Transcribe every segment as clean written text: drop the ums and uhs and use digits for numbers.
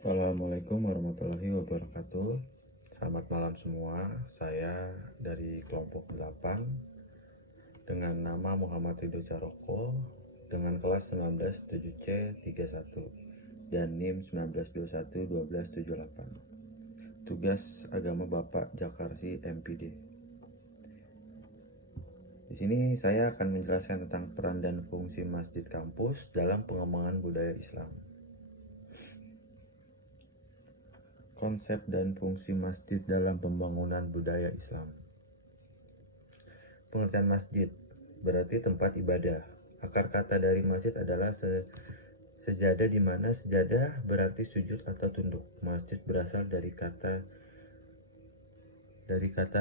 Assalamualaikum warahmatullahi wabarakatuh. Selamat malam semua. Saya dari kelompok 8 dengan nama Muhammad Ridho Caroko dengan kelas 19 7C 31 dan NIM 1921 1278. Tugas agama Bapak Jakarsi MPD. Di sini saya akan menjelaskan tentang peran dan fungsi masjid kampus dalam pengembangan budaya Islam. Konsep dan fungsi masjid dalam pembangunan budaya Islam. Pengertian masjid berarti tempat ibadah. Akar kata dari masjid adalah sejadah, di mana sejadah berarti sujud atau tunduk. Masjid berasal dari kata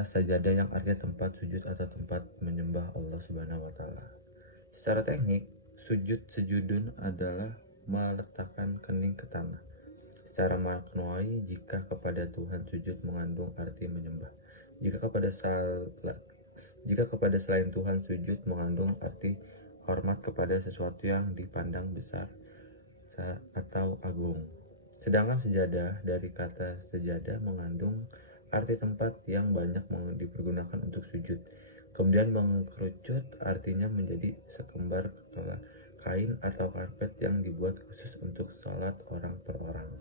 sajadah yang artinya tempat sujud atau tempat menyembah Allah Subhanahu wa taala. Secara teknik, sujudun adalah meletakkan kening ke tanah. Secara maknawi, jika kepada Tuhan sujud mengandung arti menyembah. Jika kepada selain Tuhan sujud mengandung arti hormat kepada sesuatu yang dipandang besar atau agung. Sedangkan sejadah dari kata sejadah mengandung arti tempat yang banyak dipergunakan untuk sujud. Kemudian mengkerucut artinya menjadi sekembar kain atau karpet yang dibuat khusus untuk sholat orang per orang.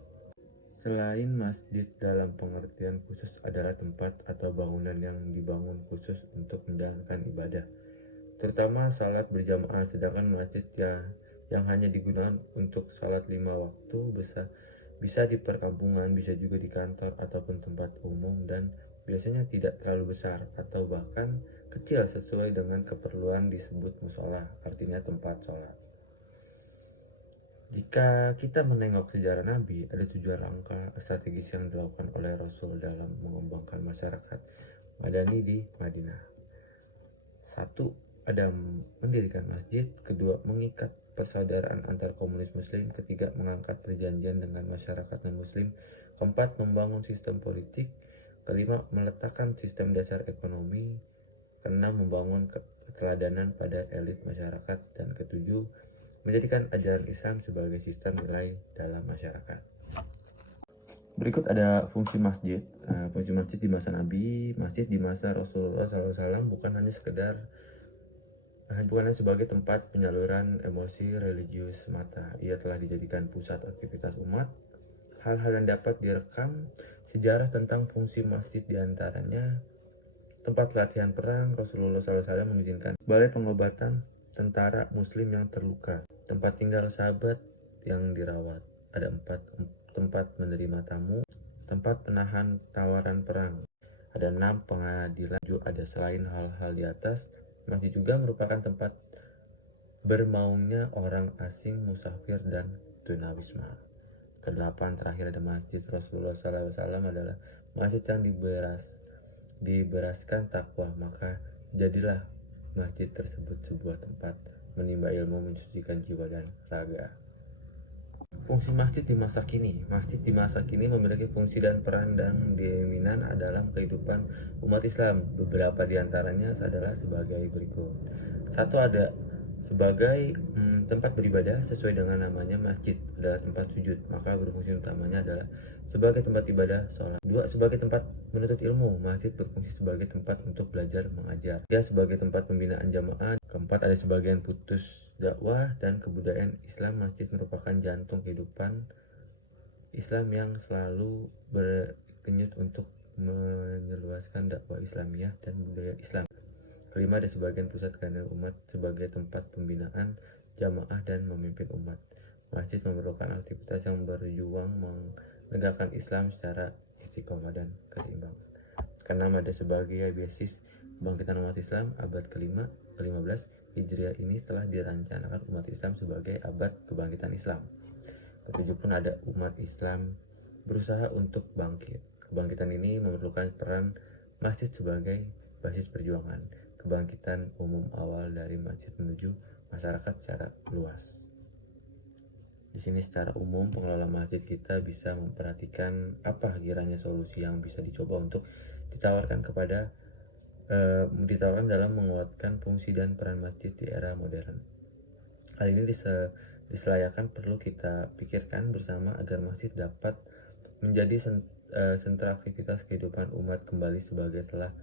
Selain masjid dalam pengertian khusus adalah tempat atau bangunan yang dibangun khusus untuk menjalankan ibadah, terutama salat berjamaah, sedangkan masjid yang hanya digunakan untuk salat 5 waktu bisa di perkampungan, bisa juga di kantor ataupun tempat umum, dan biasanya tidak terlalu besar atau bahkan kecil sesuai dengan keperluan disebut musola, artinya tempat sholat. Jika kita menengok sejarah Nabi, ada 7 langkah strategis yang dilakukan oleh Rasul dalam mengembangkan masyarakat Madani di Madinah. 1. Ada mendirikan masjid. Kedua, mengikat persaudaraan antar komunitas muslim. Ketiga, mengangkat perjanjian dengan masyarakat non-muslim. Keempat, membangun sistem politik. Kelima, meletakkan sistem dasar ekonomi. Keenam, membangun keteladanan pada elit masyarakat. Dan ketujuh, menjadikan ajaran Islam sebagai sistem nilai dalam masyarakat. Berikut ada fungsi masjid. Fungsi masjid di masa Nabi. Masjid di masa Rasulullah SAW bukan hanya sebagai tempat penyaluran emosi religius semata. Ia telah dijadikan pusat aktivitas umat. Hal-hal yang dapat direkam sejarah tentang fungsi masjid diantaranya tempat latihan perang. Rasulullah SAW mengizinkan balai pengobatan tentara muslim yang terluka, tempat tinggal sahabat yang dirawat. Ada 4 tempat menerima tamu, tempat penahan tawaran perang. Ada 6 pengadilan. Ada selain hal-hal di atas, masjid juga merupakan tempat bermaunya orang asing, musafir, dan tunawisma. Kedelapan, terakhir ada masjid Rasulullah SAW adalah masjid yang diberaskan takwa, maka jadilah masjid tersebut sebuah tempat menimba ilmu, mensucikan jiwa dan raga. Fungsi masjid di masa kini. Masjid di masa kini memiliki fungsi dan peran yang dominan dalam kehidupan umat Islam. Beberapa di antaranya adalah sebagai berikut. 1. Ada sebagai tempat beribadah. Sesuai dengan namanya, masjid adalah tempat sujud, maka berfungsi utamanya adalah sebagai tempat ibadah sholat. 2. Sebagai tempat menuntut ilmu. Masjid berfungsi sebagai tempat untuk belajar mengajar. 3. Sebagai tempat pembinaan jamaah. Keempat, ada sebagian putus dakwah dan kebudayaan Islam. Masjid merupakan jantung kehidupan Islam yang selalu berdenyut untuk menyeluaskan dakwah Islamiyah dan budaya Islam. Kelima, ada sebagian pusat kehadiran umat sebagai tempat pembinaan jamaah dan memimpin umat. Masjid memerlukan aktivitas yang berjuang menegakkan Islam secara istiqomah dan keseimbangan. Keenam, ada sebagai basis kebangkitan umat Islam abad ke-15 Hijriah. Ini telah direncanakan umat Islam sebagai abad kebangkitan Islam. Ketujuh pun ada umat Islam berusaha untuk bangkit. Kebangkitan ini memerlukan peran masjid sebagai basis perjuangan kebangkitan umum awal dari masjid menuju masyarakat secara luas. Di sini secara umum pengelola masjid kita bisa memperhatikan apa kiranya solusi yang bisa dicoba untuk ditawarkan dalam menguatkan fungsi dan peran masjid di era modern. Hal ini diselayakan perlu kita pikirkan bersama agar masjid dapat menjadi sentra aktivitas kehidupan umat kembali sebagai telah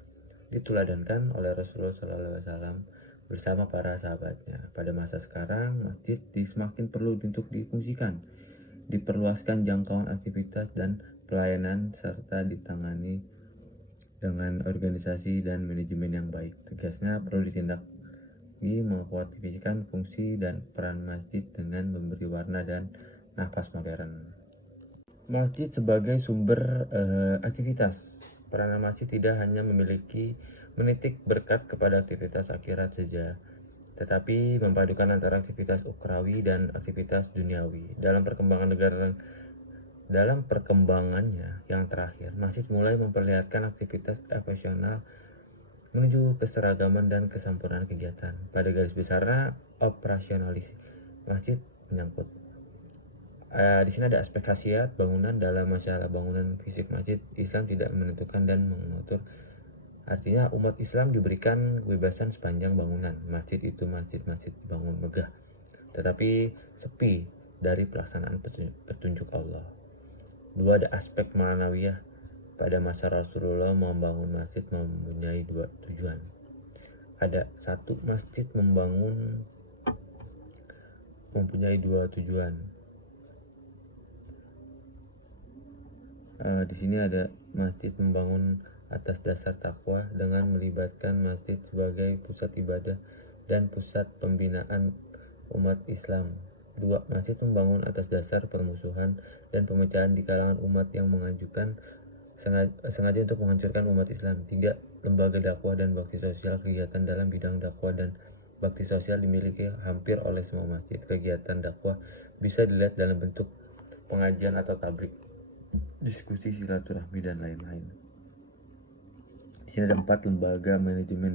diteladankan oleh Rasulullah SAW bersama para sahabatnya. Pada masa sekarang, masjid semakin perlu untuk difungsikan, diperluaskan jangkauan aktivitas dan pelayanan, serta ditangani dengan organisasi dan manajemen yang baik. Tegasnya perlu mengkualifikasikan fungsi dan peran masjid dengan memberi warna dan nafas modern. Masjid sebagai sumber aktivitas. Peranan masjid tidak hanya menitik berkat kepada aktivitas akhirat saja, tetapi mempadukan antara aktivitas ukrawi dan aktivitas duniawi. Dalam perkembangannya yang terakhir, masjid mulai memperlihatkan aktivitas efesional menuju keseragaman dan kesempurnaan kegiatan. Pada garis besarnya, operasionalis masjid menyangkut. Di sini ada aspek khasiat bangunan. Dalam masalah bangunan fisik masjid, Islam tidak menentukan dan mengatur. Artinya umat Islam diberikan kebebasan sepanjang bangunan masjid itu masjid bangun megah, tetapi sepi dari pelaksanaan petunjuk Allah. Dua, ada aspek ma'nawiyah. Pada masa Rasulullah membangun masjid mempunyai dua tujuan. Ada satu, masjid mempunyai dua tujuan. Di sini ada masjid membangun atas dasar takwa dengan melibatkan masjid sebagai pusat ibadah dan pusat pembinaan umat Islam. 2. Masjid membangun atas dasar permusuhan dan pemecahan di kalangan umat yang sengaja untuk menghancurkan umat Islam. 3. Lembaga dakwah dan bakti sosial. Kegiatan dalam bidang dakwah dan bakti sosial dimiliki hampir oleh semua masjid. Kegiatan dakwah bisa dilihat dalam bentuk pengajian atau tablik, diskusi, silaturahmi, dan lain-lain. Di sini ada 4, lembaga manajemen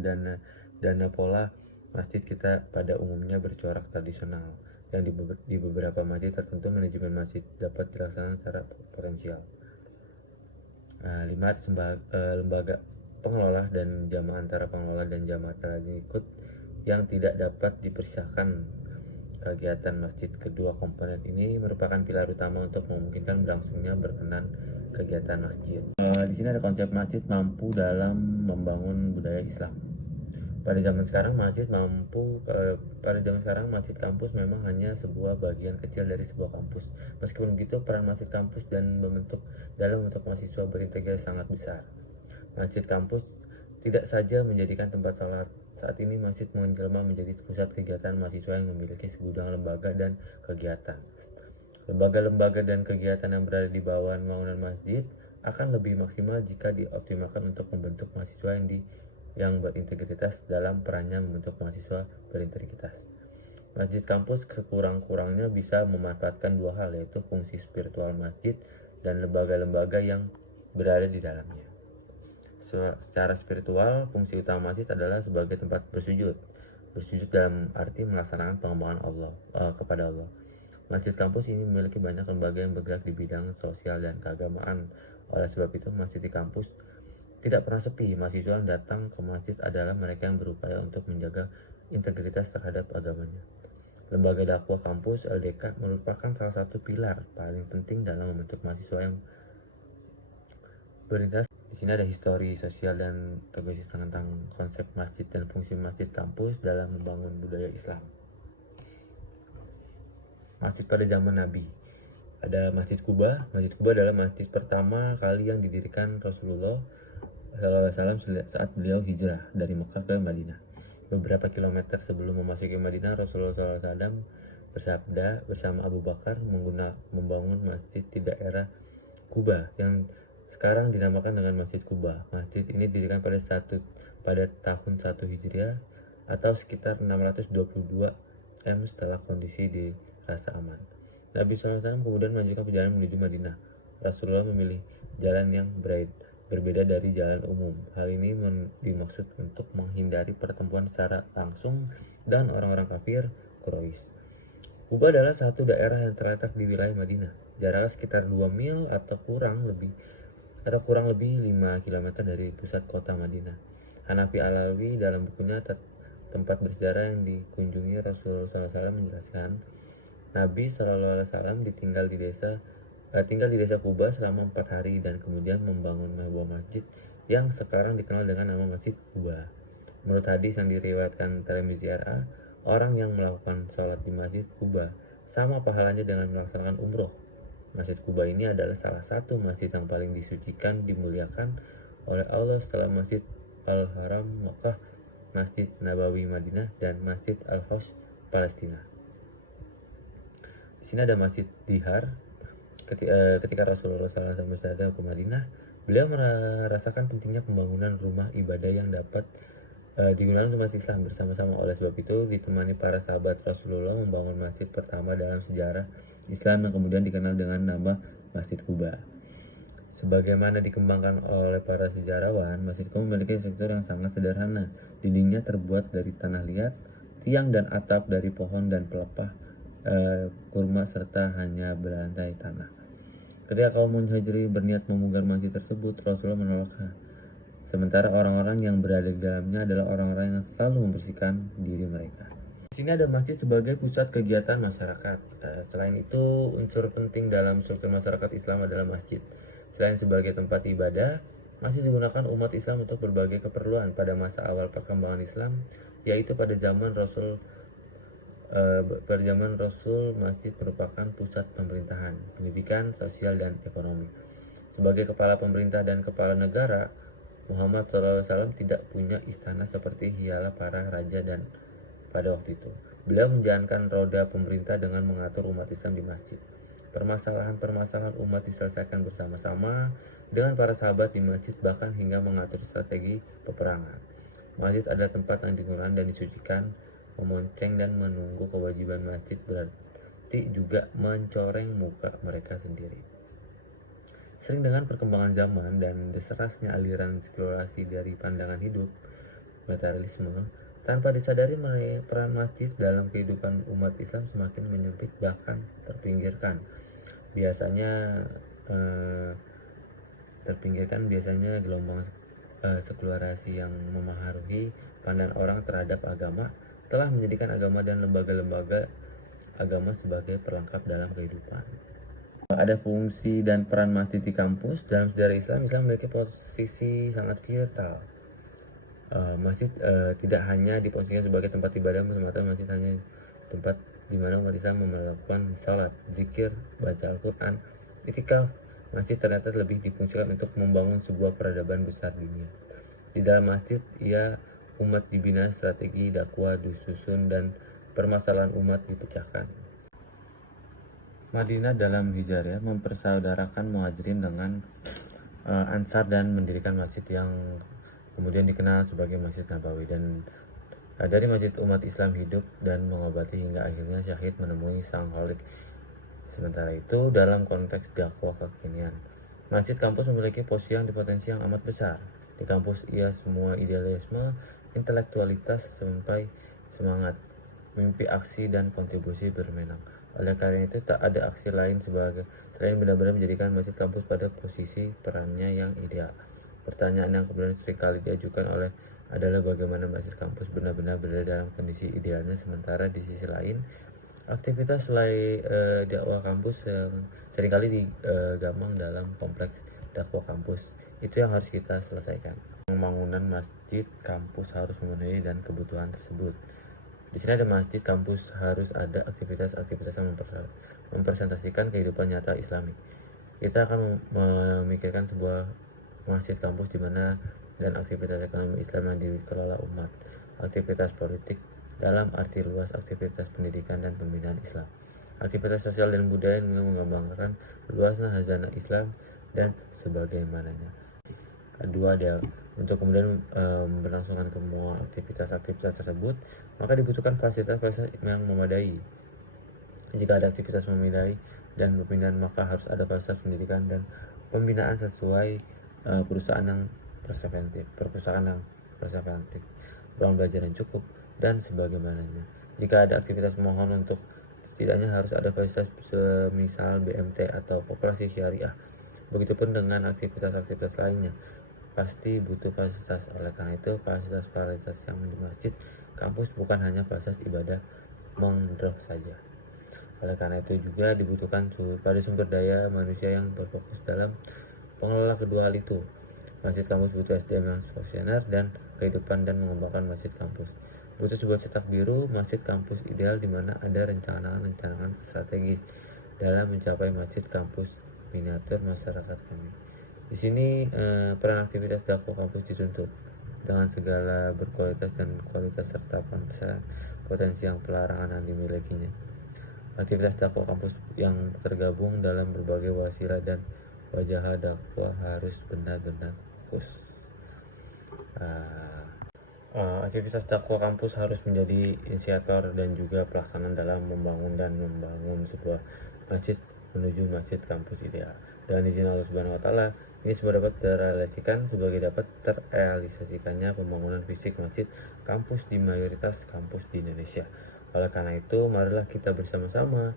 dana pola masjid kita pada umumnya bercorak tradisional, yang di beberapa masjid tertentu manajemen masjid dapat dilaksanakan secara potensial. 5, lembaga pengelola dan jamaah. Antara pengelola dan jamaah terlajin ikut yang tidak dapat dipisahkan kegiatan masjid. Kedua komponen ini merupakan pilar utama untuk memungkinkan berlangsungnya berkenan kegiatan masjid. Di sini ada konsep masjid mampu dalam membangun budaya Islam. Pada zaman sekarang masjid kampus memang hanya sebuah bagian kecil dari sebuah kampus. Meskipun begitu, peran masjid kampus dalam membentuk mahasiswa berintegrasi sangat besar. Masjid kampus tidak saja menjadikan tempat salat. Saat ini masjid menjelma menjadi pusat kegiatan mahasiswa yang memiliki segudang lembaga dan kegiatan. Lembaga-lembaga dan kegiatan yang berada di bawah naungan masjid akan lebih maksimal jika dioptimalkan untuk membentuk mahasiswa yang berintegritas dalam perannya membentuk mahasiswa berintegritas. Masjid kampus sekurang-kurangnya bisa memanfaatkan dua hal, yaitu fungsi spiritual masjid dan lembaga-lembaga yang berada di dalamnya. Secara spiritual, fungsi utama masjid adalah sebagai tempat bersujud dalam arti melaksanakan pengembangan kepada Allah. Masjid kampus ini memiliki banyak lembaga yang bergerak di bidang sosial dan keagamaan. Oleh sebab itu, masjid di kampus tidak pernah sepi. Mahasiswa yang datang ke masjid adalah mereka yang berupaya untuk menjaga integritas terhadap agamanya. Lembaga dakwah kampus LDK merupakan salah satu pilar paling penting dalam membentuk mahasiswa yang berintegritas. Di sini ada histori sosial dan teoritis tentang konsep masjid dan fungsi masjid kampus dalam membangun budaya Islam. Masjid pada zaman Nabi. Ada Masjid Quba. Masjid Quba adalah masjid pertama kali yang didirikan Rasulullah SAW saat beliau hijrah dari Mekah ke Madinah. Beberapa kilometer sebelum memasuki Madinah, Rasulullah SAW bersabda bersama Abu Bakar membangun masjid di daerah Quba yang sekarang dinamakan dengan Masjid Quba. Masjid ini didirikan pada tahun 1 Hijriah atau sekitar 622 setelah kondisi dirasa aman. Nabi SAW kemudian melanjutkan perjalanan menuju Madinah. Rasulullah memilih jalan yang berbeda dari jalan umum. Hal ini dimaksud untuk menghindari pertemuan secara langsung dan orang-orang kafir Quraisy. Quba adalah satu daerah yang terletak di wilayah Madinah. Jaraknya sekitar 2 mil atau kurang lebih 5 km dari pusat kota Madinah. Hanafi Alawi dalam bukunya Tempat Bersejarah yang dikunjungi Rasulullah SAW menjelaskan Nabi SAW tinggal di desa Kuba selama 4 hari dan kemudian membangun sebuah masjid yang sekarang dikenal dengan nama Masjid Kuba. Menurut hadis yang diriwayatkan Tirmidzi RA, orang yang melakukan sholat di Masjid Kuba sama pahalanya dengan melaksanakan umroh. Masjid Kuba ini adalah salah satu masjid yang paling disucikan, dimuliakan oleh Allah setelah Masjid Al-Haram Makkah, Masjid Nabawi Madinah, dan Masjid Al-Hajj Palestina. Di sini ada Masjid Dihar. Ketika Rasulullah SAW berada ke Madinah, beliau merasakan pentingnya pembangunan rumah ibadah yang dapat digunakan umat Islam bersama-sama. Oleh sebab itu, ditemani para sahabat Rasulullah membangun masjid pertama dalam sejarah Islam yang kemudian dikenal dengan nama Masjid Kuba. Sebagaimana dikembangkan oleh para sejarawan, Masjid Kuba memiliki struktur yang sangat sederhana. Dindingnya terbuat dari tanah liat, tiang dan atap dari pohon dan pelepah kurma serta hanya berantai tanah. Ketika kaum muhajiri berniat memugar masjid tersebut, Rasulullah menolaknya. Sementara orang-orang yang berada di dalamnya adalah orang-orang yang selalu membersihkan diri mereka. Di sini ada masjid sebagai pusat kegiatan masyarakat. Selain itu, unsur penting dalam struktur masyarakat Islam adalah masjid. Selain sebagai tempat ibadah, masjid digunakan umat Islam untuk berbagai keperluan pada masa awal perkembangan Islam, yaitu pada zaman Rasul. Pada zaman Rasul, masjid merupakan pusat pemerintahan, pendidikan, sosial, dan ekonomi. Sebagai kepala pemerintah dan kepala negara, Muhammad SAW tidak punya istana seperti hiala para raja dan pada waktu itu. Beliau menjalankan roda pemerintah dengan mengatur umat Islam di masjid. Permasalahan-permasalahan umat diselesaikan bersama-sama dengan para sahabat di masjid, bahkan hingga mengatur strategi peperangan. Masjid adalah tempat yang digunakan dan disucikan. Memonceng dan menunggu kewajiban masjid berarti juga mencoreng muka mereka sendiri. Sering dengan perkembangan zaman dan deserasnya aliran sekulerasi dari pandangan hidup materialisme, tanpa disadari peran masjid dalam kehidupan umat Islam semakin menyempit bahkan terpinggirkan. Biasanya gelombang sekulerasi yang mempengaruhi pandangan orang terhadap agama telah menjadikan agama dan lembaga-lembaga agama sebagai perlengkap dalam kehidupan. Ada fungsi dan peran masjid di kampus. Dalam sejarah Islam memiliki posisi sangat vital. Masjid tidak hanya diposisikan sebagai tempat ibadah semata, masjid hanya tempat di mana umat Islam melakukan salat, zikir, baca Al-Quran, iktikaf. Masjid ternyata lebih difungsikan untuk membangun sebuah peradaban besar dunia. Di dalam masjid, umat dibina, strategi dakwah disusun, dan permasalahan umat dipecahkan. Madinah dalam hijrah mempersaudarakan muhajirin dengan Ansar dan mendirikan masjid yang kemudian dikenal sebagai Masjid Nabawi. Dan dari masjid umat Islam hidup dan mengobati hingga akhirnya syahid menemui sang Khalik. Sementara itu, dalam konteks dakwah kekinian, masjid kampus memiliki posisi yang potensi yang amat besar. Di kampus semua idealisme, intelektualitas sampai semangat, mimpi, aksi, dan kontribusi bermenang. Oleh karena itu, tak ada aksi lain selain benar-benar menjadikan masjid kampus pada posisi perannya yang ideal. Pertanyaan yang kemudian seringkali diajukan adalah bagaimana masjid kampus benar-benar berada dalam kondisi idealnya, sementara di sisi lain aktivitas selain dakwah kampus seringkali digamang dalam kompleks dakwah kampus. Itu yang harus kita selesaikan. Pembangunan masjid kampus harus memenuhi dan kebutuhan tersebut. Di sini ada masjid kampus harus ada aktivitas-aktivitas yang mempresentasikan kehidupan nyata Islami. Kita akan memikirkan sebuah masjid kampus di mana dan aktivitas ekonomi Islam yang dikelola umat, aktivitas politik dalam arti luas, aktivitas pendidikan dan pembinaan Islam, aktivitas sosial dan budaya dengan menggambarkan luasnya khazanah Islam dan sebagaimananya. Kedua, untuk kemudian berlangsungkan semua aktivitas-aktivitas tersebut, maka dibutuhkan fasilitas-fasilitas yang memadai. Jika ada aktivitas memadai dan pembinaan, maka harus ada fasilitas pendidikan dan pembinaan sesuai perpustakaan yang preventif, ruang belajar yang cukup, dan sebagaimananya. Jika ada aktivitas mohon untuk setidaknya harus ada fasilitas semisal BMT atau koperasi syariah. Begitupun dengan aktivitas-aktivitas lainnya, pasti butuh fasilitas. Oleh karena itu, fasilitas yang di masjid kampus bukan hanya fasilitas ibadah mongdoh saja. Oleh karena itu juga dibutuhkan pada sumber daya manusia yang berfokus dalam pengelola kedua hal itu. Masjid kampus butuh SDM yang profesional dan kehidupan dan mengembangkan masjid kampus. Butuh sebuah cetak biru masjid kampus ideal di mana ada rencangan strategis dalam mencapai masjid kampus miniatur masyarakat kami. Di sini peran aktivitas dakwah kampus dituntut dengan segala berkualitas dan kualitas serta potensi yang pelarangan yang dimilikinya. Aktivitas dakwah kampus yang tergabung dalam berbagai wasilah dan wajah dakwah harus benar-benar fokus. Aktivitas dakwah kampus harus menjadi inisiator dan juga pelaksanaan dalam membangun sebuah masjid menuju masjid kampus ideal. Dengan izin Allah Subhanahu wa taala, ini semua dapat terrealisasikannya pembangunan fisik masjid kampus di mayoritas kampus di Indonesia. Oleh karena itu, marilah kita bersama-sama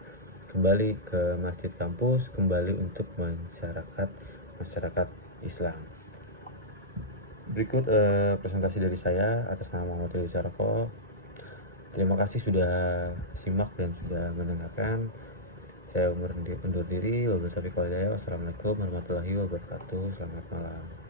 kembali ke masjid kampus, kembali untuk masyarakat Islam. Berikut presentasi dari saya atas nama Muhammad Sarko. Terima kasih sudah simak dan sudah mendengarkan. Saya undur diri. Wassalamualaikum warahmatullahi wabarakatuh. Selamat malam.